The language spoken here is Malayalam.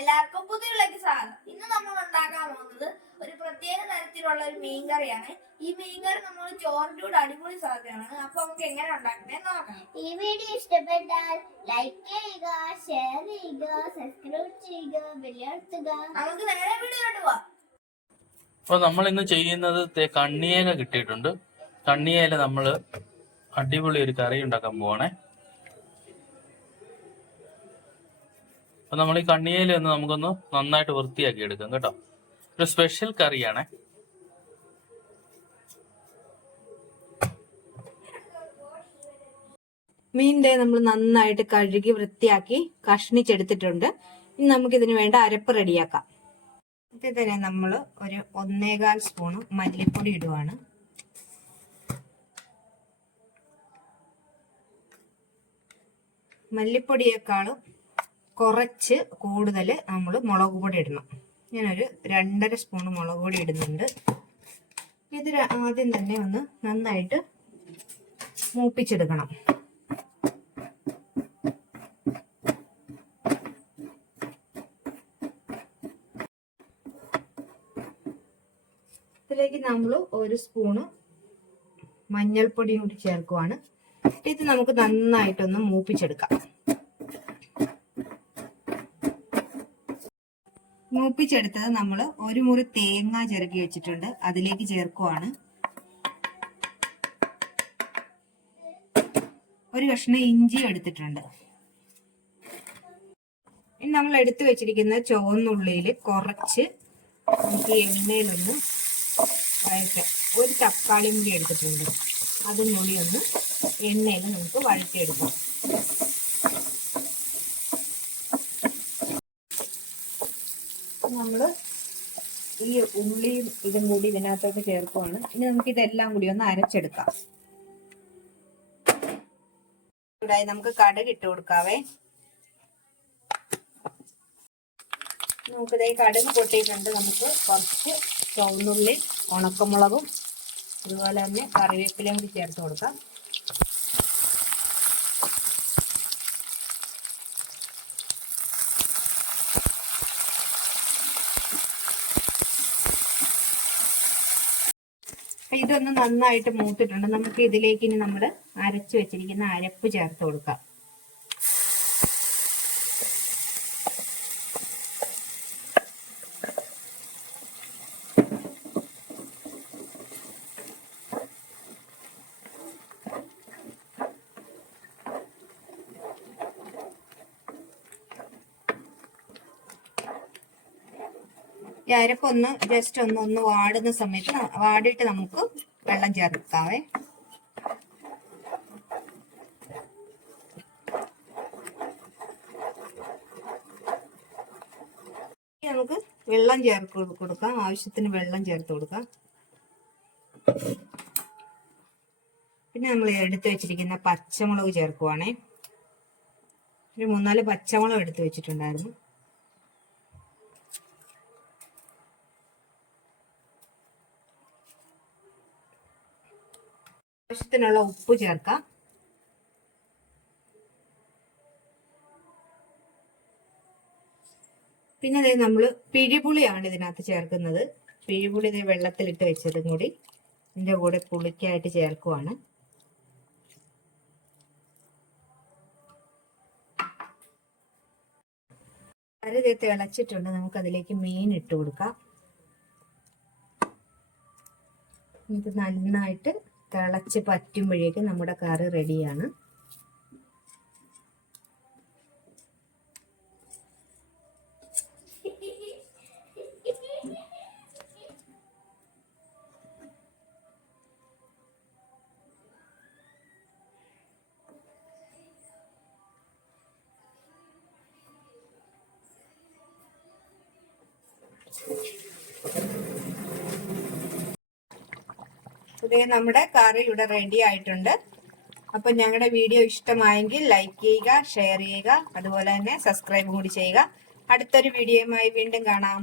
എല്ലാവർക്കും പുതിയതിലേക്ക് സ്വാഗതം. ഇന്ന് നമ്മൾ ഉണ്ടാക്കാൻ പോകുന്നത് ഒരു പ്രത്യേക തരത്തിലുള്ള ഒരു മീൻകറിയാണ്. ഈ മീൻകറി നമ്മൾ ചോറിന്റെ കൂടെ അടിപൊളി സാധനമാണ്. അപ്പൊ നമുക്ക് എങ്ങനെ ഉണ്ടാക്കുന്നത് നോക്കാം. ഈ വീഡിയോ ഇഷ്ടപ്പെട്ടാൽ ലൈക്ക് ചെയ്യുക, ഷെയർ ചെയ്യുക, സബ്സ്ക്രൈബ് ചെയ്യുക, ബെല്ലടിക്കുക. നമുക്ക് നേരെ വീഡിയോയിലോട്ട് പോവാം. അപ്പൊ നമ്മൾ ഇന്ന് ചെയ്യുന്നത് കണ്ണിയേല കിട്ടിയിട്ടുണ്ട്. കണ്ണിയേല നമ്മള് അടിപൊളി ഒരു കറി ഉണ്ടാക്കാൻ പോവാണേ. അപ്പൊ നമ്മൾ ഈ കണ്ണിയേല ഒന്ന് നമുക്കൊന്ന് നന്നായിട്ട് വൃത്തിയാക്കി എടുക്കാം കേട്ടോ. ഒരു സ്പെഷ്യൽ കറിയാണേ. മീനിന്റെ നമ്മൾ നന്നായിട്ട് കഴുകി വൃത്തിയാക്കി കഷ്ണിച്ചെടുത്തിട്ടുണ്ട്. ഇനി നമുക്കിതിന് വേണ്ട അരപ്പ് റെഡിയാക്കാം. ഇത് തന്നെ നമ്മൾ ഒരു 1.25 സ്പൂണ് മല്ലിപ്പൊടി ഇടുവാണ്. മല്ലിപ്പൊടിയേക്കാളും കുറച്ച് കൂടുതൽ നമ്മൾ മുളക് പൊടി ഇടണം. ഞാനൊരു 2.5 സ്പൂണ് മുളക് പൊടി ഇടുന്നുണ്ട്. ഇത് ആദ്യം തന്നെ ഒന്ന് നന്നായിട്ട് മൂപ്പിച്ചെടുക്കണം. ഇതിലേക്ക് നമ്മൾ 1 സ്പൂണ് മഞ്ഞൾപ്പൊടിയും കൂടി ചേർക്കുവാണ്. ഇത് നമുക്ക് നന്നായിട്ടൊന്ന് മൂപ്പിച്ചെടുക്കാം. മൂപ്പിച്ചെടുത്തത് നമ്മൾ 1 മുറി തേങ്ങ ചിരകി വെച്ചിട്ടുണ്ട്, അതിലേക്ക് ചേർക്കുവാണ്. 1 കഷ്ണം ഇഞ്ചി എടുത്തിട്ടുണ്ട്. ഇനി നമ്മൾ എടുത്തു വെച്ചിരിക്കുന്ന ചുവന്നുള്ളിയിൽ കുറച്ച് നമുക്ക് എണ്ണയിലൊന്ന് വഴറ്റാം. 1 തക്കാളിയും കൂടി എടുത്തിട്ടുണ്ട്, അതും കൂടി ഒന്ന് എണ്ണയിൽ നമുക്ക് വഴറ്റിയെടുക്കാം. നമ്മൾ ഈ ഉള്ളിയും ഇതും കൂടി ഇതിനകത്തോട്ട് ചേർക്കുവാണ്. ഇനി നമുക്ക് ഇതെല്ലാം കൂടി ഒന്ന് അരച്ചെടുക്കാം. നമുക്ക് കടുക് ഇട്ട് കൊടുക്കാവേ. നമുക്കിത് കടുക് പൊട്ടിയിട്ടുണ്ട്. നമുക്ക് കുറച്ച് ചുവന്നുള്ളി, ഉണക്കമുളകും അതുപോലെ തന്നെ കറിവേപ്പിലയും കൂടി ചേർത്ത് കൊടുക്കാം. ഇതൊന്ന് നന്നായിട്ട് മൂത്തിട്ടുണ്ട്. നമുക്ക് ഇതിലേക്ക് ഇനി നമ്മൾ അരച്ചു വെച്ചിരിക്കുന്ന അരപ്പ് ചേർത്ത് കൊടുക്കാം. ഈ അരപ്പൊന്ന് ജസ്റ്റ് ഒന്ന് വാടുന്ന സമയത്ത് വാടിയിട്ട് നമുക്ക് വെള്ളം ചേർക്കാവേ. നമുക്ക് വെള്ളം ചേർത്ത് കൊടുക്കാം. ആവശ്യത്തിന് വെള്ളം ചേർത്ത് കൊടുക്കാം. പിന്നെ നമ്മൾ എടുത്തു വെച്ചിരിക്കുന്ന പച്ചമുളക് ചേർക്കുവാണേ. ഒരു 3-4 പച്ചമുളക് എടുത്തു വെച്ചിട്ടുണ്ടായിരുന്നു. ആവശ്യത്തിനുള്ള ഉപ്പ് ചേർക്കാം. പിന്നെ അതായത് നമ്മൾ പിഴിപുളിയാണ് ഇതിനകത്ത് ചേർക്കുന്നത്. പിഴിപുളി ഇത് വെള്ളത്തിലിട്ട് വെച്ചതും കൂടി ഇതിന്റെ കൂടെ പുളിക്കായിട്ട് ചേർക്കുവാണ്. അരി തിളച്ചിട്ടുണ്ട്. നമുക്ക് അതിലേക്ക് മീൻ ഇട്ട് കൊടുക്കാം. ഇത് നന്നായിട്ട് തിളച്ച് പറ്റുമ്പോഴേക്കും നമ്മുടെ കറി റെഡിയാണ്. ഇതേ നമ്മുടെ കറി ഇവിടെ റെഡി ആയിട്ടുണ്ട്. അപ്പൊ ഞങ്ങളുടെ വീഡിയോ ഇഷ്ടമായെങ്കിൽ ലൈക്ക് ചെയ്യുക, ഷെയർ ചെയ്യുക, അതുപോലെ തന്നെ സബ്സ്ക്രൈബ് കൂടി ചെയ്യുക. അടുത്തൊരു വീഡിയോയുമായി വീണ്ടും കാണാം.